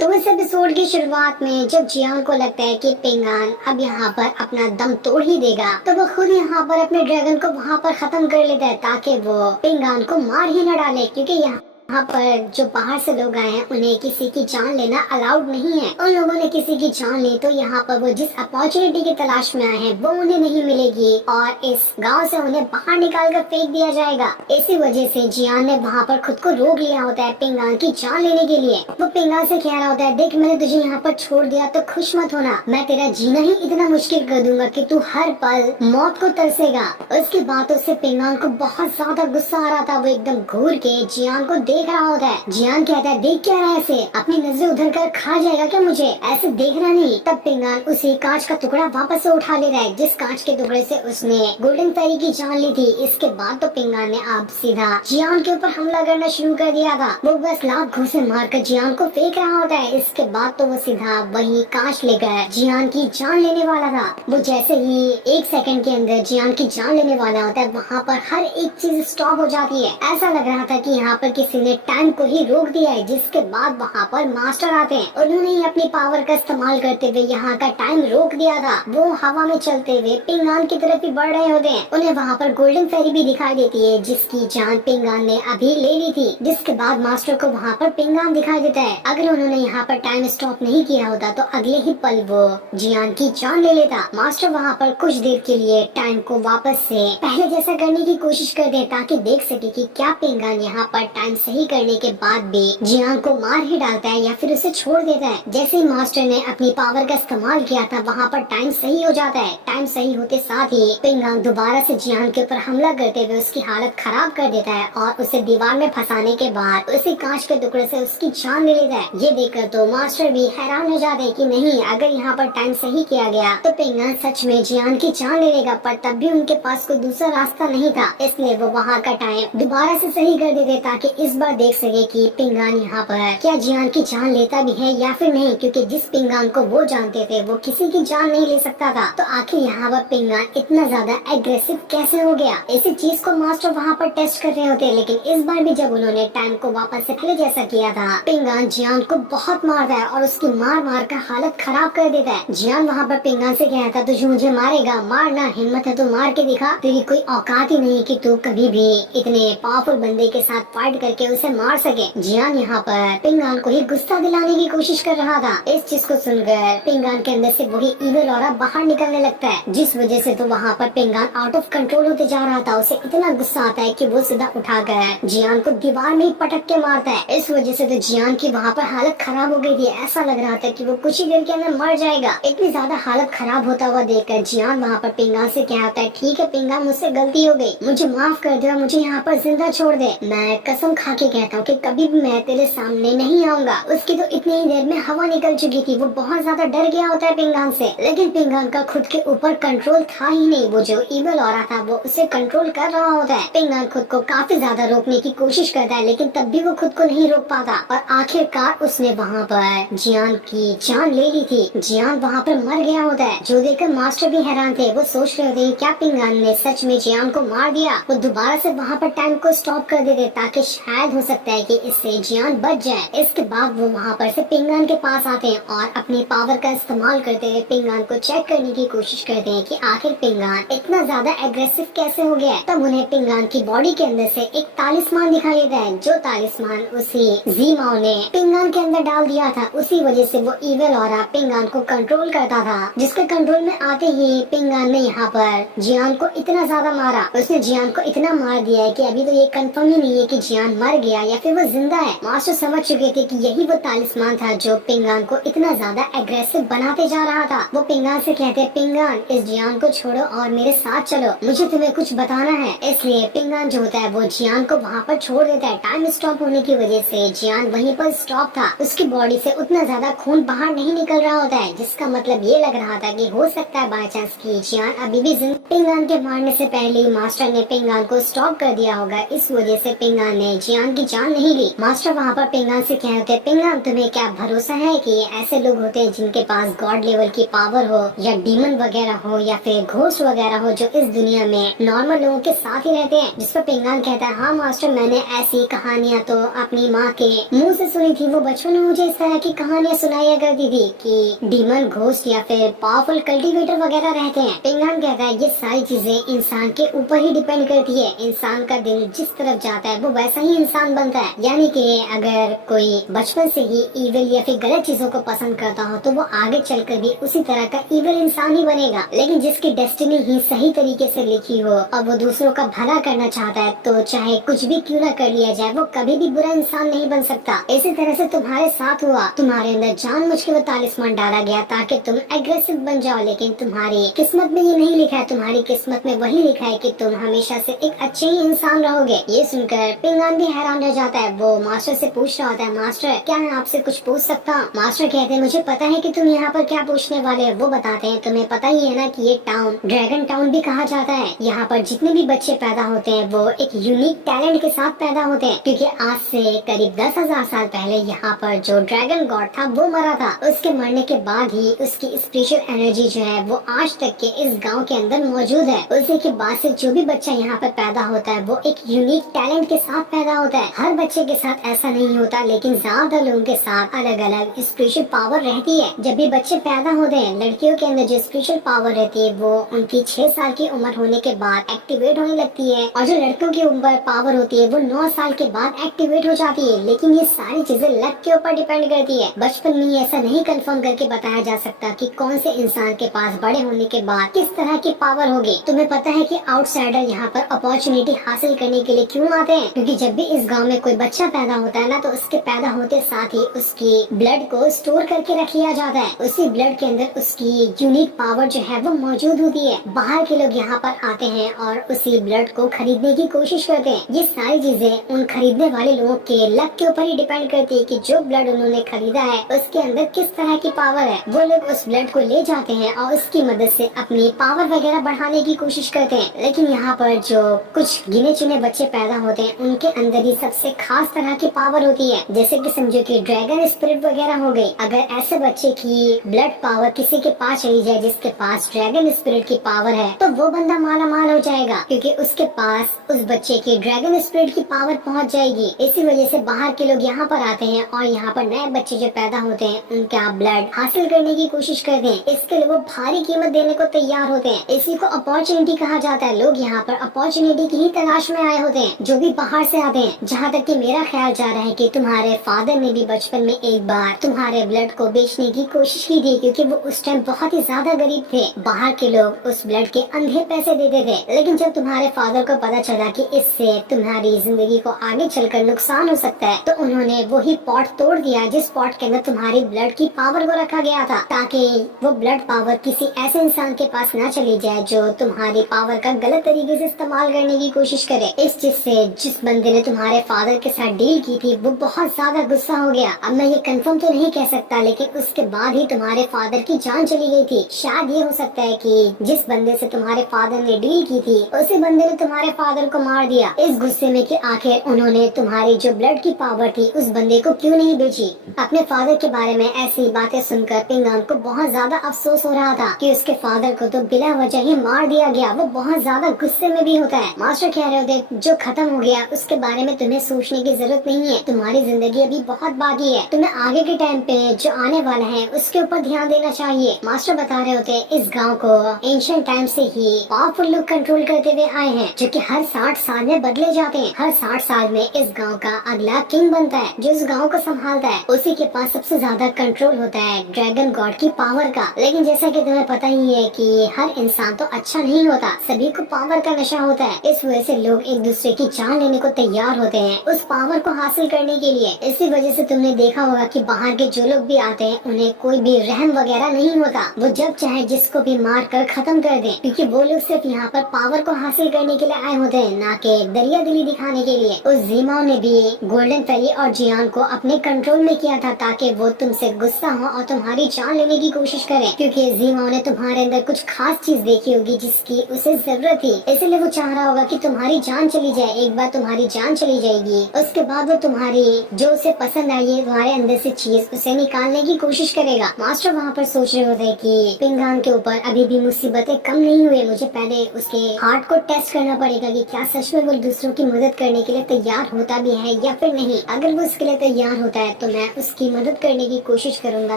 तो इस एपिसोड की शुरुआत में जब जियान को लगता है कि पिंगान अब यहाँ पर अपना दम तोड़ ही देगा, तो वो खुद यहाँ पर अपने ड्रैगन को वहाँ पर खत्म कर लेता है ताकि वो पिंगान को मार ही न डाले, क्योंकि यहाँ पर जो बाहर से लोग आए हैं उन्हें किसी की जान लेना अलाउड नहीं है। उन लोगों ने किसी की जान ली तो यहाँ पर वो जिस अपॉर्चुनिटी की तलाश में आए हैं वो उन्हें नहीं मिलेगी और इस गांव से उन्हें बाहर निकाल कर फेंक दिया जाएगा। इसी वजह से जियान ने वहाँ पर खुद को रोक लिया होता है पिंगान की जान लेने के लिए। वो पिंगान से कह रहा होता है, देख मैंने तुझे यहाँ पर छोड़ दिया तो खुश मत होना, मैं तेरा जीना ही इतना मुश्किल कर दूंगा कि तू हर पल मौत को तरसेगा। उसकी बातों से पिंगान को बहुत ज्यादा गुस्सा आ रहा था। वो एकदम घूर के जियान को देख रहा होता है। जियान कहता है, देख क्या रहा है ऐसे, अपनी नजरें उधर कर खा जाएगा क्या मुझे, ऐसे देखना नहीं। तब पिंगान उसी कांच का टुकड़ा वापस से उठा ले रहा है जिस कांच के टुकड़े से उसने गोल्डन फेरी की जान ली थी। इसके बाद तो पिंगान ने अब सीधा जियान के ऊपर हमला करना शुरू कर दिया था। वो बस लाख घूंसे मारकर जियान को फेंक रहा होता है। इसके बाद तो वो सीधा वही कांच लेकर जियान की जान लेने वाला था। वो जैसे ही 1 सेकंड के अंदर जियान की जान लेने वाला होता है, वहाँ पर हर एक चीज स्टॉप हो जाती है। ऐसा लग रहा था कि यहाँ पर किसी ने टाइम को ही रोक दिया है। जिसके बाद वहाँ पर मास्टर आते हैं। उन्होंने ही अपनी पावर का इस्तेमाल करते हुए यहाँ का टाइम रोक दिया था। वो हवा में चलते हुए पिंगान की तरफ ही बढ़ रहे होते हैं। उन्हें वहाँ पर गोल्डन फेरी भी दिखाई देती है जिसकी जान पिंगान ने अभी ले ली थी। जिसके बाद मास्टर को वहाँ पर पिंगान दिखाई देता है। अगर उन्होंने यहाँ पर टाइम स्टॉप नहीं किया होता तो अगले ही पल वो जियान की जान ले लेता। मास्टर वहाँ पर कुछ देर के लिए टाइम को वापस से पहले जैसा करने की कोशिश करते हैं ताकि देख सके कि क्या पिंगान यहाँ पर टाइम सही करने के बाद भी जियान को मार ही डालता है या फिर उसे छोड़ देता है। जैसे ही मास्टर ने अपनी पावर का इस्तेमाल किया था वहाँ पर टाइम सही हो जाता है। टाइम सही होते साथ ही पिंगान दोबारा से जियान के ऊपर हमला करते हुए उसकी हालत खराब कर देता है और उसे दीवार में फंसाने के बाद उसी कांच के टुकड़े से उसकी जान ले लेता है। ये देखकर तो मास्टर भी हैरान हो जाते हैं कि नहीं, अगर यहाँ पर टाइम सही किया गया तो पिंगान सच में जियान की जान ले लेगा। पर तब भी उनके पास कोई दूसरा रास्ता नहीं था, इसलिए वो वहाँ का टाइम दोबारा से सही कर देते ताकि इस बार देख सके कि पिंगान यहाँ पर क्या जियान की जान लेता भी है या फिर नहीं, क्योंकि जिस पिंगान को वो जानते थे वो किसी की जान नहीं ले सकता था। तो आखिर यहाँ पर पिंगान इतना ज्यादा एग्रेसिव कैसे हो गया, इसी चीज को मास्टर वहाँ पर टेस्ट कर रहे होते। लेकिन इस बार भी जब उन्होंने टाइम को वापस से पहले जैसा किया था, पिंगान जियान को बहुत मारता है और उसकी मार मार कर हालत खराब कर देता है। जियान वहाँ पर पिंगान से कहता, तुझे मुझे मारेगा, मारना, हिम्मत है तो मार के दिखा, तेरी कोई औकात ही नहीं कि तू कभी भी इतने पावरफुल बंदे के साथ फाइट करके उसे मार सके। जियान यहाँ पर पिंगान को ही गुस्सा दिलाने की कोशिश कर रहा था। इस चीज को सुनकर पिंगान के अंदर से वही इविल ऑरा बाहर निकलने लगता है, जिस वजह से तो वहाँ पर पिंगान आउट ऑफ कंट्रोल होते जा रहा था। उसे इतना गुस्सा आता है कि वो सीधा उठाकर जियान को दीवार में ही पटक के मारता है। इस वजह से तो जियान की वहाँ पर हालत खराब हो गई थी। ऐसा लग रहा था कि वो कुछ ही देर के अंदर मर जाएगा। इतनी ज्यादा हालत खराब होता हुआ देखकर जियान वहाँ पर पिंगान से कहता है, ठीक है पिंगान, मुझसे गलती हो गई, मुझे माफ कर दे, मुझे यहाँ पर जिंदा छोड़ दे। मैं कसम खा के कहता हूँ कि कभी भी मैं तेरे सामने नहीं आऊंगा। उसकी तो इतनी ही देर में हवा निकल चुकी थी। वो बहुत ज्यादा डर गया होता है पिंगान से, लेकिन पिंगान का खुद के ऊपर कंट्रोल था ही नहीं। वो जो इविल ऑरा था वो उसे कंट्रोल कर रहा होता है। पिंगान खुद को काफी ज्यादा रोकने की कोशिश करता है लेकिन तब भी वो खुद को नहीं रोक पाता और आखिरकार उसने वहाँ पर जियान की जान ले ली थी। जियान वहाँ पर मर गया होता है, जो देखकर मास्टर भी हैरान थे। वो सोच रहे थे क्या पिंगान ने सच में जियान को मार दिया। वो दोबारा से वहाँ पर टाइम को स्टॉप कर देते ताकि शायद हो सकता है कि इससे जियान बच जाए। इसके बाद वो वहाँ पर से पिंगान के पास आते हैं और अपनी पावर का इस्तेमाल करते हुए पिंगान को चेक करने की कोशिश करते हैं कि आखिर पिंगान इतना ज्यादा एग्रेसिव कैसे हो गया है। तब उन्हें पिंगान की बॉडी के अंदर से एक तालिस्मान दिखाई देता है, जो तालिस्मान उसी जी माओ ने पिंगान के अंदर डाल दिया था। उसी वजह से वो इविल ऑरा पिंगान को कंट्रोल करता था, जिसके कंट्रोल में आते ही पिंगान ने यहाँ पर जियान को इतना ज्यादा मारा। उसने जियान को इतना मार दिया है कि अभी तो ये कंफर्म ही नहीं है कि जियान मर गया या फिर वो जिंदा है। मास्टर समझ चुके थे कि यही वो तालिस्मान था जो पिंगान को इतना ज्यादा एग्रेसिव बनाते जा रहा था। वो पिंगान से कहते हैं, पिंगान इस जियान को छोड़ो और मेरे साथ चलो, मुझे तुम्हें कुछ बताना है। इसलिए पिंगान जो होता है वो जियान को वहाँ पर छोड़ देता है। टाइम स्टॉप होने की वजह से जियान वहीं पर स्टॉप था। उसकी बॉडी से उतना ज्यादा खून बाहर नहीं निकल रहा होता है, जिसका मतलब ये लग रहा था कि हो सकता है बाय चांस की जियान अभी भी जिंदा। पिंगान के मारने से पहले ही मास्टर ने पिंगान को स्टॉप कर दिया होगा। इस वजह से पिंगान ने जियान पिंगान की जान नहीं ली। मास्टर वहाँ पर पिंगान से कह होते, पिंगान तुम्हें क्या भरोसा है कि ऐसे लोग होते हैं जिनके पास गॉड लेवल की पावर हो या डीमन वगैरह हो या फिर घोस्ट वगैरह हो जो इस दुनिया में नॉर्मल लोगों के साथ ही रहते हैं। जिस पर पिंगान कहता है, हाँ मास्टर, मैंने ऐसी कहानियाँ तो अपनी माँ के मुँह से सुनी थी। वो बचपन में मुझे इस तरह की कहानियाँ सुनाया करती थी कि डीमन, घोस्ट या फिर पावरफुल कल्टीवेटर वगैरह रहते हैं। पिंगान कहता है ये सारी चीजें इंसान के ऊपर ही डिपेंड करती है। इंसान का दिल जिस तरफ जाता है वो वैसा ही इंसान बनता है। यानी कि अगर कोई बचपन से ही ईविल या फिर गलत चीजों को पसंद करता हो तो वो आगे चलकर भी उसी तरह का ईविल इंसान ही बनेगा। लेकिन जिसकी डेस्टिनी ही सही तरीके से लिखी हो और वो दूसरों का भला करना चाहता है तो चाहे कुछ भी क्यों ना कर लिया जाए वो कभी भी बुरा इंसान नहीं बन सकता। इसी तरह से तुम्हारे साथ हुआ। तुम्हारे अंदर जानबूझ के वो तालिस्मान डाला गया ताकि तुम एग्रेसिव बन जाओ, लेकिन तुम्हारी किस्मत में ये नहीं लिखा है। तुम्हारी किस्मत में वही लिखा है कि तुम हमेशा से एक अच्छे ही इंसान रहोगे। ये सुनकर पिंगान भी हैरान रह जाता है। वो मास्टर से पूछ रहा होता है, मास्टर क्या मैं आपसे कुछ पूछ सकता हूँ? मास्टर कहते हैं, मुझे पता है कि तुम यहाँ पर क्या पूछने वाले हो। वो बताते हैं, तुम्हें पता ही है ना कि ये टाउन ड्रैगन टाउन भी कहा जाता है। यहाँ पर जितने भी बच्चे पैदा होते हैं वो एक यूनिक टैलेंट के साथ पैदा होते हैं, क्योंकि आज से करीब 10,000 साल पहले यहाँ पर जो ड्रैगन गॉड था वो मरा था। उसके मरने के बाद ही उसकी स्पिरिचुअल एनर्जी जो है वो आज तक के इस गाँव के अंदर मौजूद है। उसी के बाद से जो भी बच्चा यहाँ पर पैदा होता है वो एक यूनिक टैलेंट के साथ पैदा होता है। हर बच्चे के साथ ऐसा नहीं होता, लेकिन ज्यादातर लोगों के साथ अलग अलग स्पिरिचुअल पावर रहती है। जब भी बच्चे पैदा होते हैं, लड़कियों के अंदर जो स्पिरिचुअल पावर रहती है वो उनकी 6 साल की उम्र होने के बाद एक्टिवेट होने लगती है, और जो लड़कों की उम्र पावर होती है वो 9 साल के बाद एक्टिवेट हो जाती है। लेकिन ये सारी चीजें लक के ऊपर डिपेंड करती है। बचपन में ऐसा नहीं कंफर्म करके बताया जा सकता कि कौन से इंसान के पास बड़े होने के बाद किस तरह की पावर होगी। तुम्हें पता है कि आउटसाइडर यहाँ पर अपॉर्चुनिटी हासिल करने के लिए क्यों आते हैं? क्योंकि जब भी इस गांव में कोई बच्चा पैदा होता है ना तो उसके पैदा होते साथ ही उसकी ब्लड को स्टोर करके रख लिया जाता है। उसी ब्लड के अंदर उसकी यूनिक पावर जो है वो मौजूद होती है। बाहर के लोग यहाँ पर आते हैं और उसी ब्लड को खरीदने की कोशिश करते हैं। ये सारी चीजें उन खरीदने वाले लोगों के लक के ऊपर ही डिपेंड करती है कि जो ब्लड उन्होंने खरीदा है उसके अंदर किस तरह की पावर है। वो लोग उस ब्लड को ले जाते हैं और उसकी मदद से अपनी पावर वगैरह बढ़ाने की कोशिश करते हैं। लेकिन यहाँ पर जो कुछ गिने चुने बच्चे पैदा होते हैं उनके अंदर ही सबसे खास तरह की पावर होती है, जैसे कि समझो कि ड्रैगन स्पिरिट वगैरह हो गई। अगर ऐसे बच्चे की ब्लड पावर किसी के पास चली जाए जिसके पास ड्रैगन स्पिरिट की पावर है तो वो बंदा माला माल हो जाएगा, क्योंकि उसके पास उस बच्चे की ड्रैगन स्पिरिट की पावर पहुंच जाएगी। इसी वजह से बाहर के लोग यहाँ पर आते हैं और यहाँ पर नए बच्चे जो पैदा होते हैं उनका ब्लड हासिल करने की कोशिश करते हैं। इसके लिए वो भारी कीमत देने को तैयार होते हैं। इसी को अपॉर्चुनिटी कहा जाता है। लोग यहाँ पर अपॉर्चुनिटी की ही तलाश में आए होते हैं, जो भी बाहर से आते हैं। जहाँ तक कि मेरा ख्याल जा रहा है कि तुम्हारे फादर ने भी बचपन में एक बार तुम्हारे ब्लड को बेचने की कोशिश की थी, क्योंकि वो उस टाइम बहुत ही ज्यादा गरीब थे। बाहर के लोग उस ब्लड के अंधे पैसे देते थे। लेकिन जब तुम्हारे फादर को पता चला कि इससे तुम्हारी जिंदगी को आगे चलकर नुकसान हो सकता है तो उन्होंने वही पॉट तोड़ दिया जिस पॉट के अंदर तुम्हारी ब्लड की पावर को रखा गया था, ताकि वो ब्लड पावर किसी ऐसे इंसान के पास न चली जाए जो तुम्हारी पावर का गलत तरीके से इस्तेमाल करने की कोशिश करे। इस चीज से जिस बंदे ने तुम्हारे फादर के साथ डील की थी वो बहुत ज्यादा गुस्सा हो गया। अब मैं ये कंफर्म तो नहीं कह सकता, लेकिन उसके बाद ही तुम्हारे फादर की जान चली गई थी। शायद ये हो सकता है कि जिस बंदे से तुम्हारे फादर ने डील की थी उसी बंदे ने तुम्हारे फादर को मार दिया, इस गुस्से में कि आखिर उन्होंने तुम्हारी जो ब्लड की पावर थी उस बंदे को क्यों नहीं बेची। अपने फादर के बारे में ऐसी बातें सुनकर पिंगान को बहुत ज्यादा अफसोस हो रहा था कि उसके फादर को तो बिना वजह ही मार दिया गया। वो बहुत ज्यादा गुस्से में भी होता है। मास्टर कह रहे होते, जो खत्म हो गया उसके बारे में तुम्हें सोचने की जरूरत नहीं है। तुम्हारी जिंदगी अभी बहुत बाकी है। तुम्हें आगे के टाइम पे जो आने वाला है उसके ऊपर ध्यान देना चाहिए। मास्टर बता रहे होते, इस गाँव को एंशिएंट टाइम से ही पावरफुल लोग कंट्रोल करते हुए आए हैं, जो कि हर 60 साल में बदले जाते हैं। हर 60 साल में इस गाँव का अगला किंग बनता है जो इस गाँव को संभालता है। उसी के पास सबसे ज्यादा कंट्रोल होता है ड्रैगन गॉड की पावर का। लेकिन जैसा कि तुम्हें पता ही है कि हर इंसान तो अच्छा नहीं होता, सभी को पावर का नशा होता है। इस वजह से लोग एक दूसरे की जान लेने को तैयार होते हैं उस पावर को हासिल करने के लिए। इसी वजह से तुमने देखा होगा कि बाहर के जो लोग भी आते हैं उन्हें कोई भी रहम वगैरह नहीं होता। वो जब चाहे जिसको भी मार कर खत्म कर दे, क्योंकि वो लोग सिर्फ यहाँ पर पावर को हासिल करने के लिए आए होते हैं, ना कि दरिया दिली दिखाने के लिए। उस जीमाओ ने भी गोल्डन फेरी और जियान को अपने कंट्रोल में किया था ताकि वो तुमसे गुस्सा हो और तुम्हारी जान लेने की कोशिश करें, क्योंकि जीमाओ ने तुम्हारे अंदर कुछ खास चीज देखी होगी जिसकी उसे जरूरत थी। इसलिए वो चाह रहा होगा कि तुम्हारी जान चली जाए। एक बार तुम्हारी जान चली चली जाएगी। उसके बाद वो तुम्हारी जो उसे पसंद आई है तुम्हारे अंदर से चीज उसे निकालने की कोशिश करेगा। मास्टर वहाँ पर सोच रहे होते हैं कि पिंगान के ऊपर अभी भी मुसीबतें कम नहीं हुए, मुझे पहले उसके हार्ट को टेस्ट करना पड़ेगा कि क्या सच में वो दूसरों की मदद करने के लिए तैयार होता भी है या फिर नहीं। अगर वो उसके लिए तैयार होता है तो मैं उसकी मदद करने की कोशिश करूंगा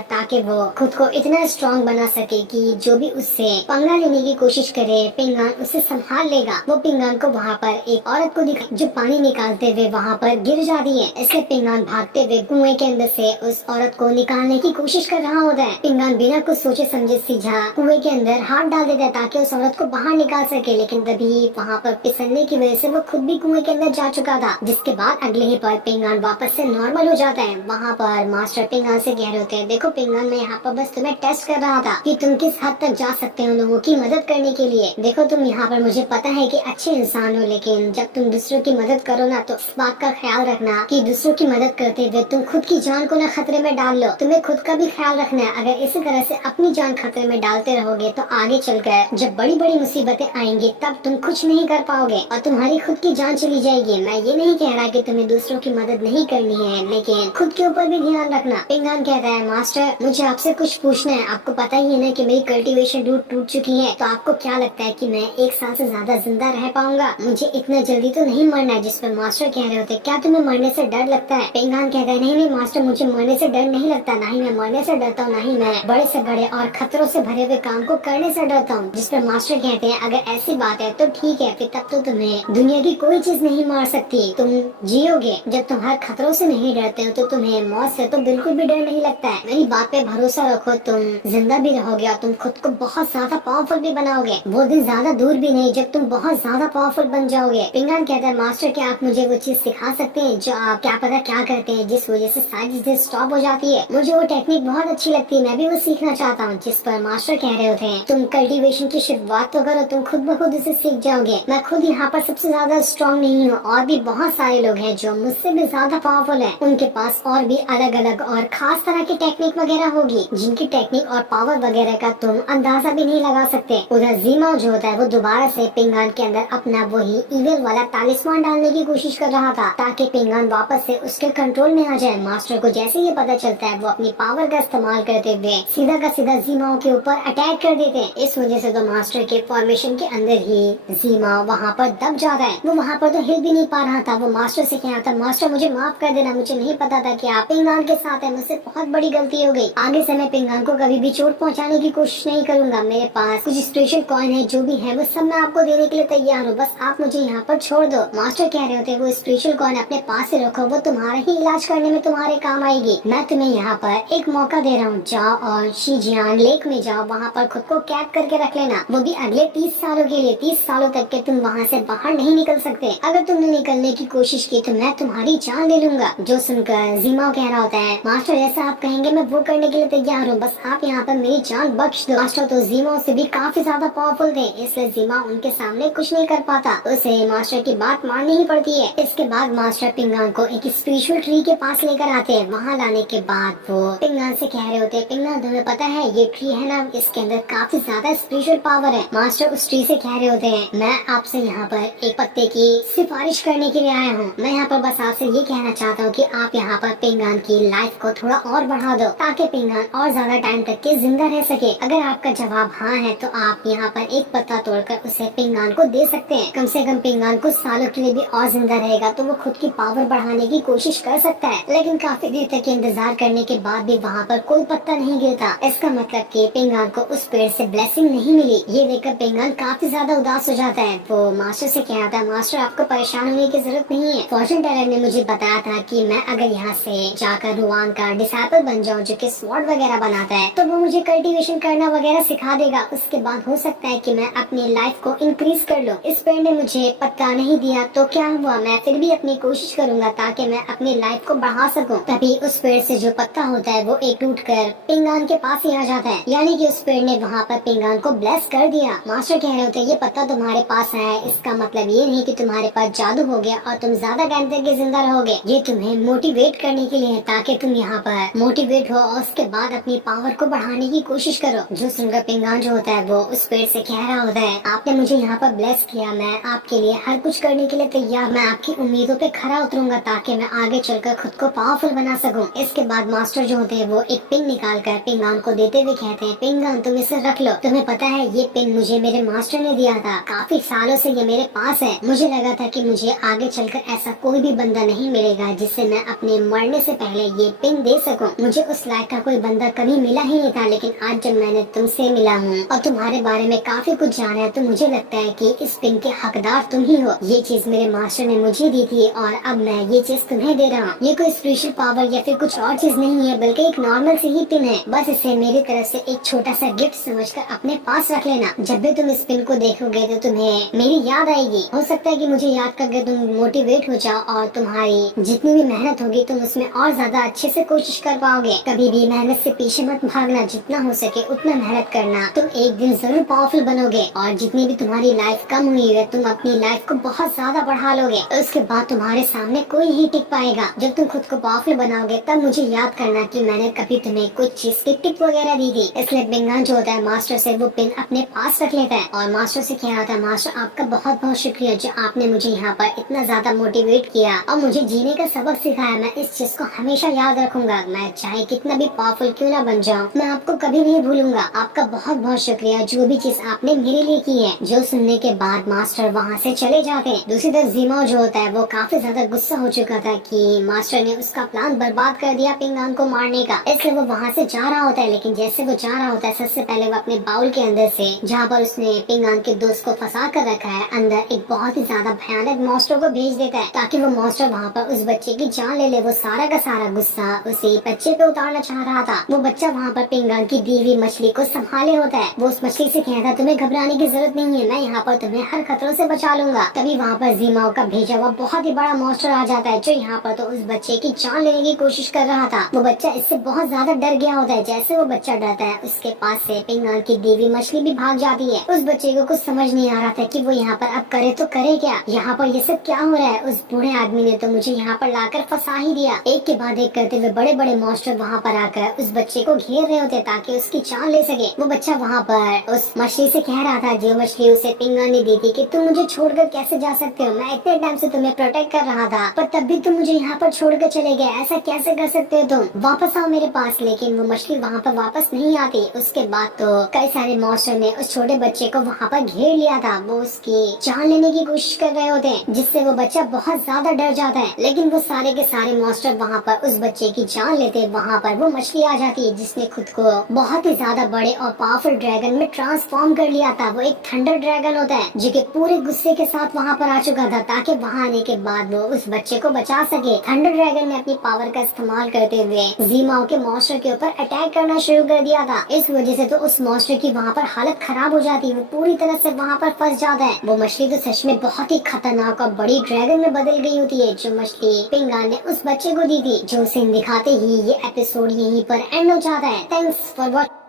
ताकि वो खुद को इतना स्ट्रॉन्ग बना सके कि जो भी उससे पंगा लेने की कोशिश करे पिंगान उसे संभाल लेगा। वो पिंगान को वहाँ पर एक औरत को दिखा जो पानी निकालते हुए वहाँ पर गिर जाती है। इसलिए पिंगान भागते हुए कुएं के अंदर से उस औरत को निकालने की कोशिश कर रहा होता है। पिंगान बिना कुछ सोचे समझे सीधा कुएं के अंदर हाथ डाल देता है ताकि उस औरत को बाहर निकाल सके, लेकिन तभी वहाँ पर फिसलने की वजह से वो खुद भी कुएं के अंदर जा चुका था। जिसके बाद अगले ही पल पिंगान वापस से नॉर्मल हो जाता है। वहाँ पर मास्टर पिंगान से कह रहे होते हैं, देखो पिंगान, मैं यहाँ पर बस तुम्हें टेस्ट कर रहा था कि तुम किस हद तक जा सकते हो लोगों की मदद करने के लिए। देखो तुम यहाँ पर, मुझे पता है कि अच्छे इंसान हो, लेकिन जब तुम दूसरों की मदद करो ना तो इस बात का ख्याल रखना कि दूसरों की मदद करते हुए तुम खुद की जान को ना खतरे में डाल लो। तुम्हें खुद का भी ख्याल रखना है। अगर इसी तरह से अपनी जान खतरे में डालते रहोगे तो आगे चलकर जब बड़ी बड़ी मुसीबतें आएंगी तब तुम कुछ नहीं कर पाओगे और तुम्हारी खुद की जान चली जाएगी। मैं ये नहीं कह रहा कि तुम्हें दूसरों की मदद नहीं करनी है, लेकिन खुद के ऊपर भी ध्यान रखना। पिंगान कहता है, मास्टर मुझे आपसे कुछ पूछना है। आपको पता ही है ना कि मेरी कल्टीवेशन रूट टूट चुकी है, तो आपको क्या लगता है कि मैं 1 साल से ज्यादा जिंदा रह पाऊंगा? मुझे इतना जल्दी तो नहीं मरना है। जिस पर मास्टर कह रहे होते, क्या तुम्हें मरने से डर लगता है? पिंगान कहता है, नहीं नहीं मास्टर, मुझे मरने से डर नहीं लगता, ना ही मैं मरने से डरता हूँ, ना ही मैं बड़े से बड़े और खतरों से भरे हुए काम को करने से डरता हूँ। जिस पर मास्टर कहते हैं, अगर ऐसी बात है तो ठीक है, फिर तब तो तुम्हें दुनिया की कोई चीज नहीं मार सकती। तुम जियोगे। जब तुम हर खतरों से नहीं डरते हो तो तुम्हें मौत से तो बिल्कुल भी डर नहीं लगता है। मेरी बात पे भरोसा रखो, तुम जिंदा भी रहोगे और तुम खुद को बहुत ज्यादा पावरफुल भी बनाओगे। वो दिन ज्यादा दूर भी नहीं जब तुम बहुत ज्यादा पावरफुल बन जाओगे। पिंगान कहता है, मास्टर क्या आप मुझे वो चीज सिखा सकते हैं जो आप क्या पता क्या करते हैं जिस वजह से सारी चीजें स्टॉप हो जाती है? मुझे वो टेक्निक बहुत अच्छी लगती है, मैं भी वो सीखना चाहता हूँ। जिस पर मास्टर कह रहे होते हैं, तुम कल्टीवेशन की शुरुआत तो करो, तुम खुद ब खुद इसे सीख जाओगे। मैं खुद यहाँ पर सबसे ज्यादा स्ट्रॉन्ग नहीं हूँ, और भी बहुत सारे लोग हैं जो मुझसे भी ज्यादा पावरफुल हैं। उनके पास और भी अलग अलग और खास तरह की टेक्निक वगैरह होगी जिनकी टेक्निक और पावर वगैरह का तुम अंदाजा भी नहीं लगा सकते। उधर जीमा जो होता है वो दोबारा से पिंगान के अंदर अपना वही इविल वाला तालिस्मान डालने की कोशिश कर रहा था ताकि पिंगान वापस से उसके कंट्रोल में आ जाए। मास्टर को जैसे ये पता चलता है वो अपनी पावर का इस्तेमाल करते हुए सीधा का सीधा जीमाओं के ऊपर अटैक कर देते हैं। इस वजह से तो मास्टर के फॉर्मेशन के अंदर ही जीमा वहाँ पर दब जाता है। वो वहाँ पर तो हिल भी नहीं पा रहा था। वो मास्टर से कहा था, मास्टर मुझे माफ कर देना, मुझे नहीं पता था कि आप पिंगान के साथ है, मुझसे बहुत बड़ी गलती हो गई। आगे से मैं पिंगान को कभी भी चोट पहुँचाने की कोशिश नहीं करूंगा। मेरे पास कुछ स्पेशल कॉइन है, जो भी है वो सब मैं आपको देने के लिए तैयार हूँ, बस आप मुझे यहाँ पर छोड़ दो। मास्टर कह रहे होते, वो स्पेशल कॉइन अपने पास से रखो, वो तुम्हारा ही इलाज करने में तुम्हारे काम आएगी। मैं तुम्हें यहाँ पर एक मौका दे रहा हूँ, जाओ और शीजियान लेक में जाओ, वहाँ पर खुद को कैद करके रख लेना, वो भी अगले 30 सालों के लिए। 30 सालों तक के तुम वहाँ से बाहर नहीं निकल सकते। अगर तुमने निकलने की कोशिश की तो मैं तुम्हारी जान ले लूंगा। जो सुनकर जीमा कह रहा होता है, मास्टर जैसा आप कहेंगे मैं वो करने के लिए तैयार हूँ, बस आप यहाँ पर मेरी जान बख्श दो। मास्टर तो जीमा से भी काफी ज्यादा पावरफुल थे, इसलिए जीमा उनके सामने कुछ नहीं कर पाता, उसे मास्टर की बात माननी ही पड़ती है। इसके बाद मास्टर पिंगान को एक स्पिरिचुअल ट्री के पास लेकर आते हैं। वहाँ लाने के बाद वो पिंगान से कह रहे होते हैं, पिंगान तुम्हें पता है ये ट्री है ना, इसके अंदर काफी ज्यादा स्पिरिचुअल पावर है। मास्टर उस ट्री से कह रहे होते हैं, मैं आपसे यहाँ पर एक पत्ते की सिफारिश करने के लिए आया हूँ। मैं यहाँ पर बस आपसे ये कहना चाहता हूँ कि आप यहाँ पर पिंगान की लाइफ को थोड़ा और बढ़ा दो ताकि पिंगान और ज्यादा टाइम तक के जिंदा रह सके। अगर आपका जवाब हाँ है तो आप यहाँ पर एक पत्ता तोड़कर उसे पिंगान को दे सकते हैं। कम से कम पिंगान कुछ सालों के लिए भी और जिंदा रहेगा तो वो खुद की पावर बढ़ाने की कोशिश कर सकता है। लेकिन काफी देर तक इंतजार करने के बाद भी वहाँ पर कोई पत्ता नहीं गिरता। इसका मतलब कि पिंगान को उस पेड़ से ब्लेसिंग नहीं मिली। ये देखकर पिंगान काफी ज्यादा उदास हो जाता है। वो मास्टर से कहा था, मास्टर आपको परेशान होने की जरूरत नहीं है, फॉर्चून टेलर ने मुझे बताया था कि मैं अगर यहाँ से जाकर रुआन का डिसाइपल बन जाऊँ जो कि स्वॉर्ड वगैरह बनाता है तो वो मुझे कल्टीवेशन करना वगैरह सिखा देगा। उसके बाद हो सकता है कि मैं अपनी लाइफ को इंक्रीज कर लूँ। इस पेड़ ने मुझे पत्ता नहीं दिया तो क्या हुआ, मैं फिर भी अपनी कोशिश करूंगा ताकि मैं अपनी लाइफ को बढ़ा सकूं। तभी उस पेड़ से जो पत्ता होता है वो एक टूट कर पिंगान के पास ही आ जाता है, यानी कि उस पेड़ ने वहाँ पर पिंगान को ब्लेस कर दिया। मास्टर कह रहे होते हैं, ये पत्ता तुम्हारे पास है, इसका मतलब ये नहीं कि तुम्हारे पास जादू हो गया और तुम ज्यादा टाइम तक के जिंदा रहोगे। ये तुम्हें मोटिवेट करने के लिए है ताकि तुम यहाँ पर मोटिवेट हो और उसके बाद अपनी पावर को बढ़ाने की कोशिश करो। जो सुनकर पिंगान जो होता है वो उस पेड़ से कह रहा होता है, आपने मुझे यहाँ पर ब्लेस किया, मैं आपके लिए हर कुछ करने के लिए तैयार, मैं आपकी आपकी उम्मीदों पे खरा उतरूंगा ताकि मैं आगे चलकर खुद को पावरफुल बना सकूं। इसके बाद मास्टर जो होते हैं वो एक पिन निकाल कर पिंगान को देते हुए कहते हैं, पिंगान तुम इसे रख लो। तुम्हें पता है ये पिन मुझे मेरे मास्टर ने दिया था, काफी सालों से ये मेरे पास है। मुझे लगा था कि मुझे आगे चलकर ऐसा कोई भी बंदा नहीं मिलेगा जिससे मैं अपने मरने से पहले ये पिन दे सकूं। मुझे उस लायक का कोई बंदा कभी मिला ही नहीं था, लेकिन आज जब मैंने तुमसे मिला हूँ और तुम्हारे बारे में काफी कुछ जाना है तो मुझे लगता है कि इस पिन के हकदार तुम ही हो। ये चीज मेरे मास्टर ने मुझे दी थी और अब मैं ये चीज तुम्हें दे रहा हूँ। ये कोई स्पेशल पावर या फिर कुछ और चीज नहीं है, बल्कि एक नॉर्मल सी ही पिन है। बस इसे मेरी तरफ से एक छोटा सा गिफ्ट समझकर अपने पास रख लेना। जब भी तुम इस पिन को देखोगे तो तुम्हें मेरी याद आएगी। हो सकता है कि मुझे याद करके तुम मोटिवेट हो जाओ और तुम्हारी जितनी भी मेहनत होगी तुम उसमें और ज्यादा अच्छे से कोशिश कर पाओगे। कभी भी मेहनत से पीछे मत भागना, जितना हो सके उतना मेहनत करना। तुम एक दिन जरूर पावरफुल बनोगे और जितनी भी तुम्हारी लाइफ कम हुई है तुम अपनी लाइफ को बहुत ज्यादा बढ़ा लोगे। उसके बाद तुम्हारे सामने कोई ही टिक पाएगा। जब तुम खुद को पावरफुल बनाओगे तब मुझे याद करना कि मैंने कभी तुम्हें कुछ चीज की टिप वगैरह दी थी। इसलिए पिंगान जो होता है मास्टर से वो पिन अपने पास रख लेता है और मास्टर से कह रहा था, मास्टर आपका बहुत बहुत शुक्रिया जो आपने मुझे यहाँ पर इतना ज्यादा मोटिवेट किया और मुझे जीने का सबक सिखाया। मैं इस चीज को हमेशा याद रखूंगा। मैं चाहे कितना भी पावरफुल क्यों ना बन जाऊँ, मैं आपको कभी नहीं भूलूंगा। आपका बहुत बहुत शुक्रिया जो भी चीज आपने मेरे लिए की है। जो सुनने के बाद मास्टर वहाँ से चले जाते हैं। दूसरी तरफ जीमाओ जो होता है वो काफी ज्यादा गुस्सा हो चुका था कि मास्टर ने उसका प्लान बर्बाद कर दिया पिंगान को मारने का। इसलिए वो वहाँ से जा रहा होता है, लेकिन जैसे वो जा रहा होता है सबसे पहले वो अपने बाउल के अंदर से, जहाँ पर उसने पिंगान के दोस्त को फंसा कर रखा है, अंदर एक बहुत ही ज्यादा भयानक मॉन्स्टर को भेज देता है ताकि वो मॉन्स्टर वहाँ पर उस बच्चे की जान ले ले। वो सारा का सारा गुस्सा उसी बच्चे पे उतारना चाह रहा था। वो बच्चा वहाँ पर पिंगान की दी हुई मछली को संभाले होता है। वो उस मछली से कहता, तुम्हें घबराने की जरूरत नहीं है, मैं यहाँ पर तुम्हें हर खतरों से बचा लूंगा। तभी वहाँ पर जीमाओ का भेजा हुआ बहुत ही बड़ा मॉन्स्टर आ जाता है जो यहाँ पर तो उस बच्चे की जान लेने की कोशिश कर रहा था। वो बच्चा इससे बहुत ज्यादा डर गया होता है। जैसे वो बच्चा डरता है उसके पास से पिंगान की दी हुई मछली भी भाग जाती है। उस बच्चे को कुछ समझ नहीं आ रहा था कि वो यहाँ पर अब करे तो करे क्या, यहाँ पर ये सब क्या हो रहा है। उस बूढ़े आदमी ने तो मुझे यहाँ पर लाकर फंसा ही दिया। एक के बाद एक करते हुए बड़े बड़े मॉन्स्टर वहाँ पर आकर उस बच्चे को घेर रहे होते ताकि उसकी जान ले सके। वो बच्चा वहाँ पर उस मछली से कह रहा था, जो मछली उसे पिंगान ने दी थी, कि तुम मुझे छोड़कर कैसे जा सकते हो, मैं इतने टाइम से तुम्हें प्रोटेक्ट कर रहा था पर तब भी तुम मुझे यहाँ पर छोड़कर चले गए, ऐसा कैसे कर सकते हो तुम, वापस आओ मेरे पास। लेकिन वो मछली वहाँ पर वापस नहीं आती। उसके बाद तो कई सारे मॉन्स्टर ने उस छोटे बच्चे को वहाँ पर घेर लिया था। वो उसकी जान लेने की कोशिश कर रहे होते हैं जिससे वो बच्चा बहुत ज्यादा डर जाता है। लेकिन वो सारे के सारे मॉन्स्टर वहाँ पर उस बच्चे की जान लेते। वहाँ पर वो मछली आ जाती है जिसने खुद को बहुत ही ज्यादा बड़े और पावरफुल ड्रैगन में ट्रांसफॉर्म कर लिया था। वो एक थंडर ड्रैगन होता है जो कि पूरे गुस्से के साथ वहाँ पर आ चुका था ताकि वहाँ आने के बाद वो उस बच्चे को बचा सके। थंडर ड्रैगन ने अपनी पावर का इस्तेमाल करते हुए जीमाओ के मॉन्स्टर के ऊपर अटैक करना शुरू कर दिया था। इस वजह से तो उस मॉन्स्टर की वहाँ पर हालत खराब हो जाती है। वो पूरी तरह से वहाँ पर फंस जाता है। वो मछली तो सच में बहुत ही खतरनाक और बड़ी ड्रैगन में बदल गई होती है जो मछली पिंगान ने उस बच्चे को दी थी। जो सीन दिखाते ही ये एपिसोड यहीं पर एंड हो जाता है। Thanks for watching.